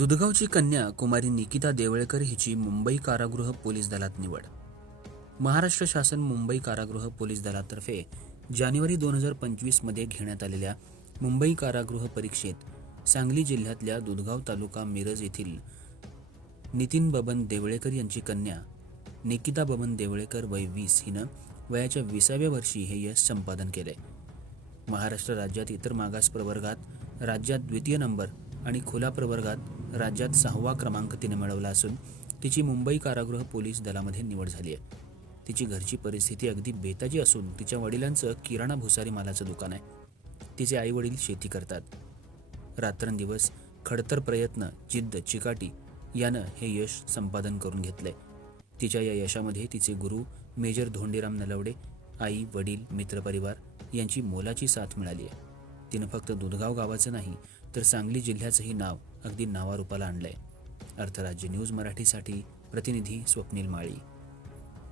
दुधगावची कन्या कुमारी निकिता देवळकर हिची मुंबई कारागृह पोलीस दलात निवड. महाराष्ट्र शासन मुंबई कारागृह पोलीस दलातर्फे जानेवारी दोन हजार पंचवीसमध्ये घेण्यात आलेल्या मुंबई कारागृह परीक्षेत सांगली जिल्ह्यातल्या दुधगाव तालुका मिरज येथील नितीन बबन देवळेकर यांची कन्या निकिता बबन देवळेकर वय वीस हिनं वयाच्या विसाव्या वर्षी हे यश संपादन केले. महाराष्ट्र राज्यात इतर मागास प्रवर्गात राज्यात द्वितीय नंबर आणि खुला प्रवर्गात राज्यात सहावा क्रमांक तिने मिळवला असून तिची मुंबई कारागृह पोलीस दलामध्ये निवड झाली आहे. तिची घरची परिस्थिती अगदी बेताजी असून तिच्या वडिलांचं किराणा भुसारी मालाचं दुकान आहे. तिचे आई वडील शेती करतात. रात्रंदिवस खडतर प्रयत्न जिद्द चिकाटी यानं हे यश संपादन करून घेतलंय. तिच्या या यशामध्ये तिचे गुरु मेजर धोंडीराम नलवडे आई वडील मित्रपरिवार यांची मोलाची साथ मिळाली आहे. तिनं फक्त दुधगाव गावाचं नाही तर सांगली जिल्ह्याचंही नाव अगदी नावारूपाला आणलंय. अर्थराज्य न्यूज मराठीसाठी प्रतिनिधी स्वप्नील माळी.